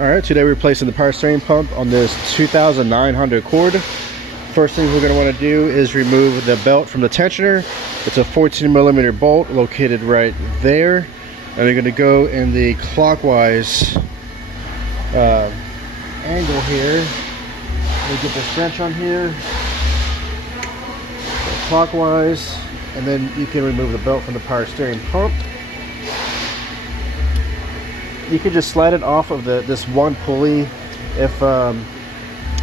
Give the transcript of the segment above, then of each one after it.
Alright, today we're replacing the power steering pump on this 2009 Honda Accord. First thing we're going to want to do is remove the belt from the tensioner. It's a 14mm bolt located right there. And we're going to go in the clockwise angle here. We get this wrench on here, clockwise, and then you can remove the belt from the power steering pump. You can just slide it off of this one pulley. If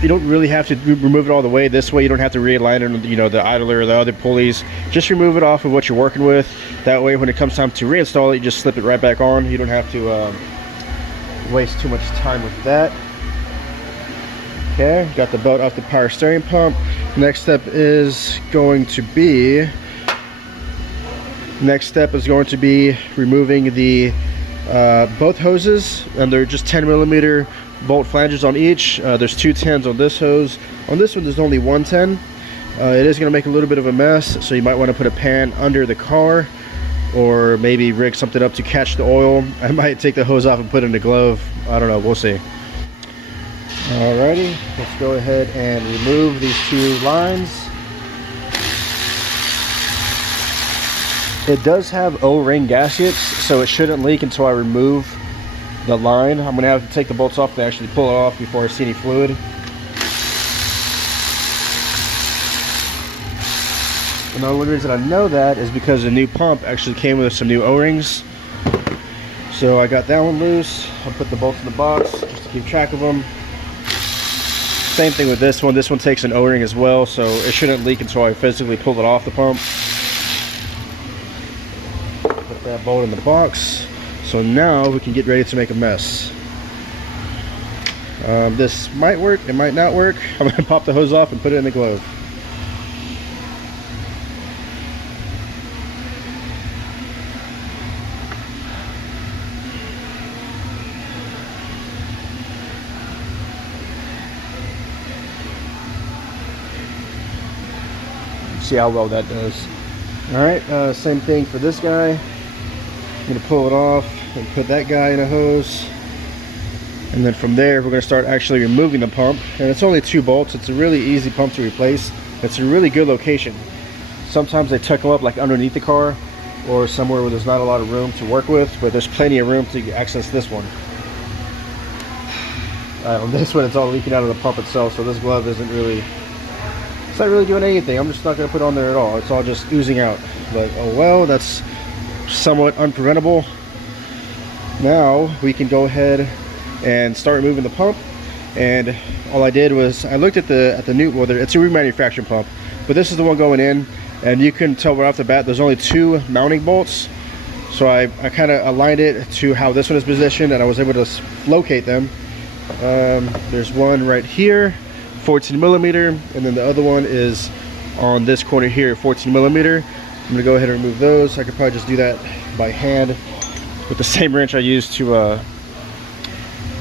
you don't really have to remove it all the way. This way you don't have to realign it, you know, the idler or the other pulleys. Just remove it off of what you're working with. That way when it comes time to reinstall it, you just slip it right back on. You don't have to waste too much time with that. Okay, got the belt off the power steering pump. Next step is going to be removing the both hoses, and they're just 10mm bolt flanges on each. There's two 10s on this hose. On this one there's only one 10. It is going to make a little bit of a mess, so you might want to put a pan under the car or maybe rig something up to catch the oil. I might take the hose off and put it in a glove. I don't know, we'll see. Alrighty, let's go ahead and remove these two lines. It does have O-ring gaskets, so it shouldn't leak until I remove the line. I'm going to have to take the bolts off to actually pull it off before I see any fluid. And the only reason I know that is because the new pump actually came with some new O-rings. So I got that one loose. I'll put the bolts in the box just to keep track of them. Same thing with this one. This one takes an O-ring as well, so it shouldn't leak until I physically pull it off the pump. Put that bolt in the box. So now we can get ready to make a mess. This might work, it might not work. I'm going to pop the hose off and put it in the glove. See how well that does. Alright, same thing for this guy. I'm going to pull it off and put that guy in a hose, and then from there we're going to start actually removing the pump. And it's only 2 bolts. It's a really easy pump to replace. It's a really good location. Sometimes they tuck them up like underneath the car or somewhere where there's not a lot of room to work with, but there's plenty of room to access this one. On this one it's all leaking out of the pump itself, so this glove isn't really, it's not really doing anything. I'm just not going to put it on there at all. It's all just oozing out. But oh well, that's somewhat unpreventable. Now we can go ahead and start removing the pump. And all I did was I looked at the new, well, it's a remanufactured pump, but this is the one going in, and you can tell right off the bat there's only 2 mounting bolts. So I kind of aligned it to how this one is positioned, and I was able to locate them. There's one right here, 14mm, and then the other one is on this corner here, 14mm. I'm going to go ahead and remove those. I could probably just do that by hand with the same wrench I used to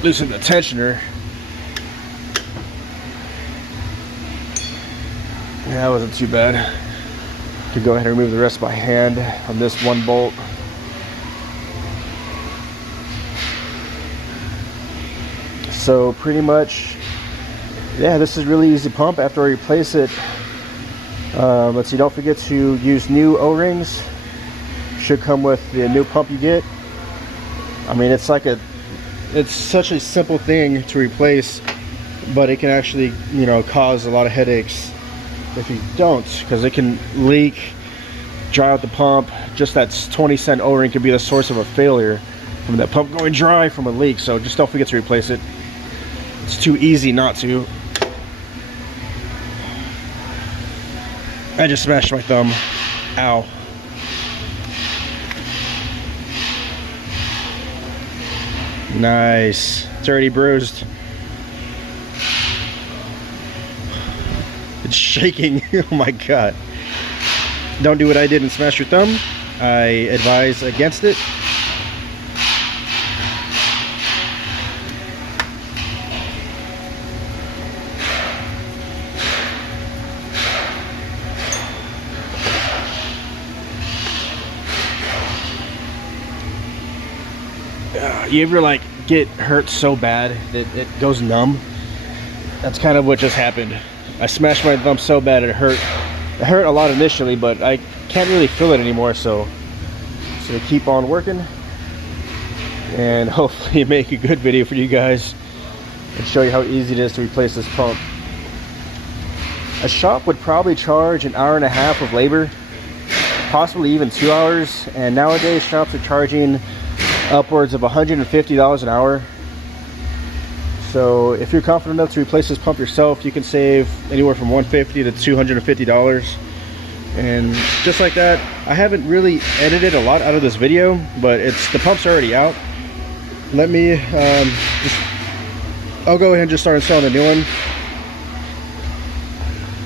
loosen the tensioner. Yeah, that wasn't too bad. Could go ahead and remove the rest by hand on this one bolt. So pretty much, yeah, this is really easy pump. After I replace it, let's see, don't forget to use new O-rings. Should come with the new pump you get. I mean, it's such a simple thing to replace, but it can actually, you know, cause a lot of headaches if you don't, because it can leak, dry out the pump. Just that 20-cent O-ring could be the source of a failure from that pump going dry from a leak. So just don't forget to replace it. It's too easy not to. I just smashed my thumb. Ow. Nice. It's already bruised. It's shaking. Oh my god. Don't do what I did and smash your thumb. I advise against it. You ever like get hurt so bad that it goes numb. That's kind of what just happened. I smashed my thumb so bad it hurt. It hurt a lot initially, but I can't really feel it anymore, so keep on working and hopefully make a good video for you guys and show you how easy it is to replace this pump. A shop would probably charge an hour and a half of labor, possibly even 2 hours, and nowadays shops are charging upwards of $150 an hour. So if you're confident enough to replace this pump yourself, you can save anywhere from $150 to $250. And just like that, I haven't really edited a lot out of this video, but the pump's already out. Let me I'll go ahead and just start installing the new one.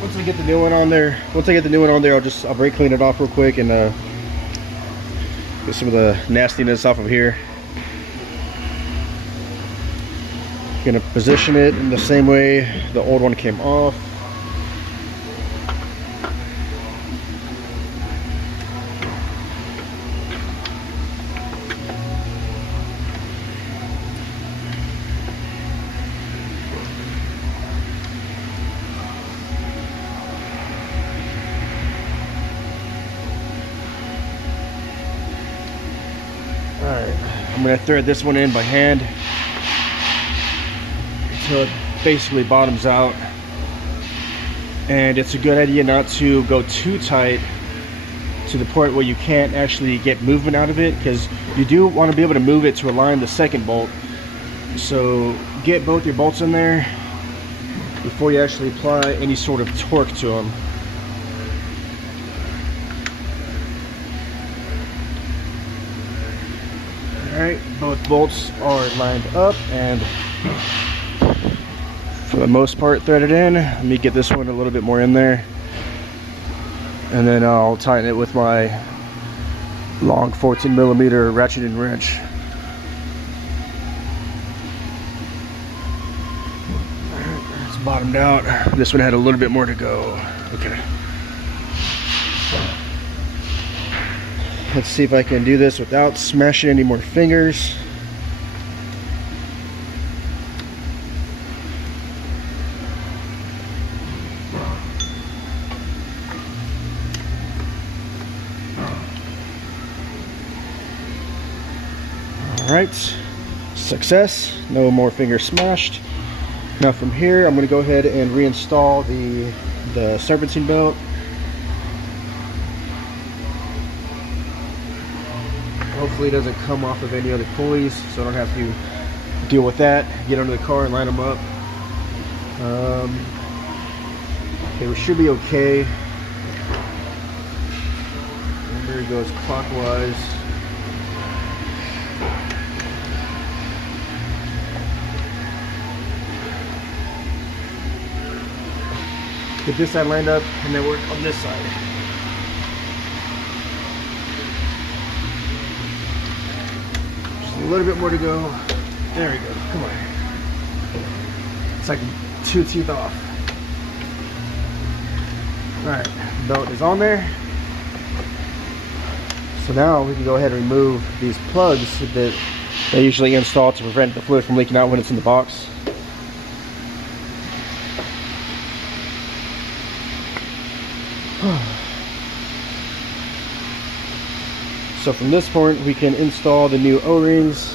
Once I get the new one on there, I'll brake clean it off real quick and get some of the nastiness off of here. Gonna position it in the same way the old one came off. Alright, I'm gonna thread this one in by hand until it basically bottoms out. And it's a good idea not to go too tight to the point where you can't actually get movement out of it, because you do want to be able to move it to align the second bolt. So get both your bolts in there before you actually apply any sort of torque to them. Alright, both bolts are lined up and for the most part threaded in. Let me get this one a little bit more in there, and then I'll tighten it with my long 14mm ratcheting wrench. It's bottomed out. This one had a little bit more to go. Okay. Let's see if I can do this without smashing any more fingers. Alright, success. No more fingers smashed. Now from here, I'm going to go ahead and reinstall the serpentine belt. Hopefully it doesn't come off of any other pulleys, so I don't have to deal with that. Get under the car and line them up. Okay, we should be okay. And there he goes clockwise. Get this side lined up and then work on this side. Just a little bit more to go. There we go. Come on. It's like 2 teeth off. Alright, belt is on there. So now we can go ahead and remove these plugs that they usually install to prevent the fluid from leaking out when it's in the box. So from this point we can install the new O-rings.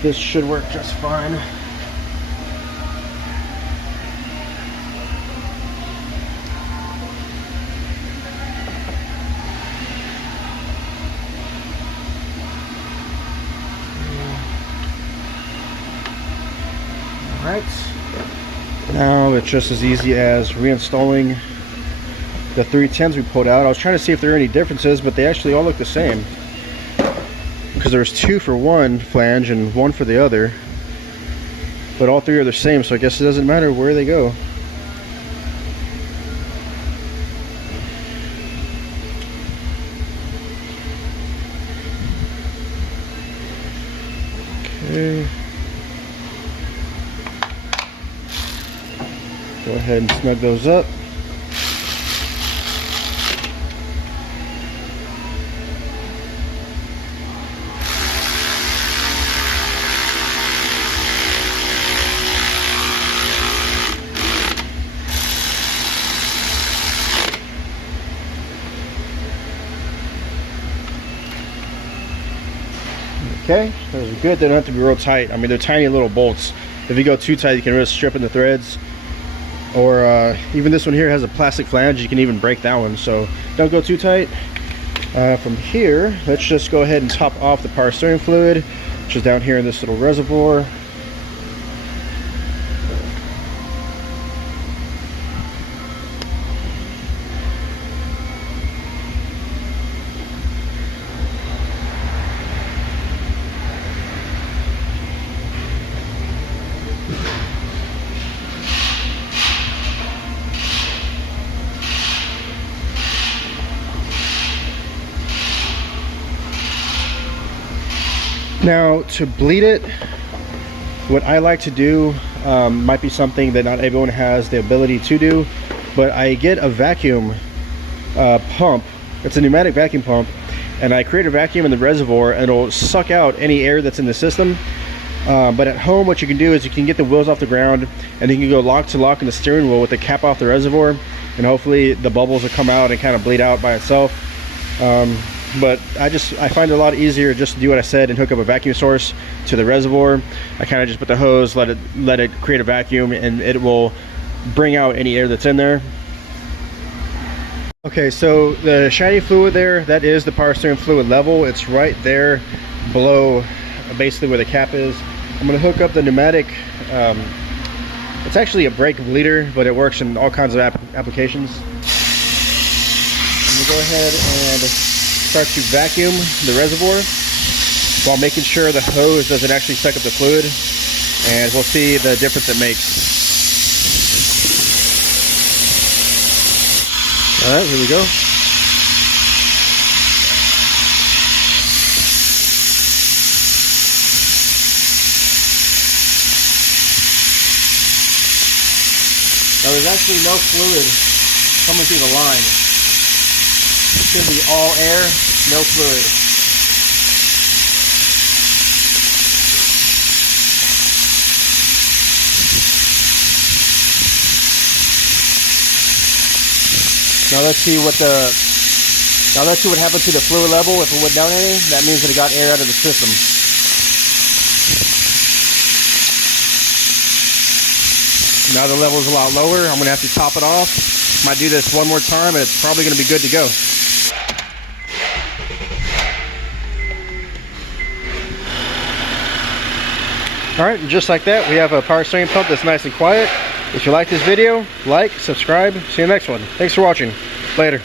This should work just fine. Alright, now it's just as easy as reinstalling the 310s we pulled out. I was trying to see if there are any differences, but they actually all look the same, because there's 2 for one flange and 1 for the other, but all 3 are the same, so I guess it doesn't matter where they go. Okay. Go ahead and snug those up. Okay, those are good. They don't have to be real tight. I mean, they're tiny little bolts. If you go too tight, you can risk stripping the threads. Or even this one here has a plastic flange. You can even break that one, so don't go too tight. From here, let's just go ahead and top off the power steering fluid, which is down here in this little reservoir. Now, to bleed it, what I like to do might be something that not everyone has the ability to do, but I get a vacuum pump. It's a pneumatic vacuum pump, and I create a vacuum in the reservoir, and it'll suck out any air that's in the system. But at home, what you can do is you can get the wheels off the ground, and you can go lock to lock in the steering wheel with the cap off the reservoir, and hopefully the bubbles will come out and kind of bleed out by itself. But I find it a lot easier just to do what I said and hook up a vacuum source to the reservoir. I kind of just put the hose, let it create a vacuum, and it will bring out any air that's in there. Okay, so the shiny fluid there, that is the power steering fluid level. It's right there below basically where the cap is. I'm going to hook up the pneumatic. It's actually a brake bleeder, but it works in all kinds of applications. I'm going to go ahead and start to vacuum the reservoir while making sure the hose doesn't actually suck up the fluid, and we'll see the difference it makes. All right, here we go. Now there's actually no fluid coming through the line. It should be all air, no fluid. Now let's see what happened to the fluid level. If it went down any, that means that it got air out of the system. Now the level is a lot lower. I'm gonna have to top it off. Might do this one more time, and it's probably gonna be good to go. Alright, just like that, we have a power steering pump that's nice and quiet. If you like this video, like, subscribe, see you next one. Thanks for watching. Later.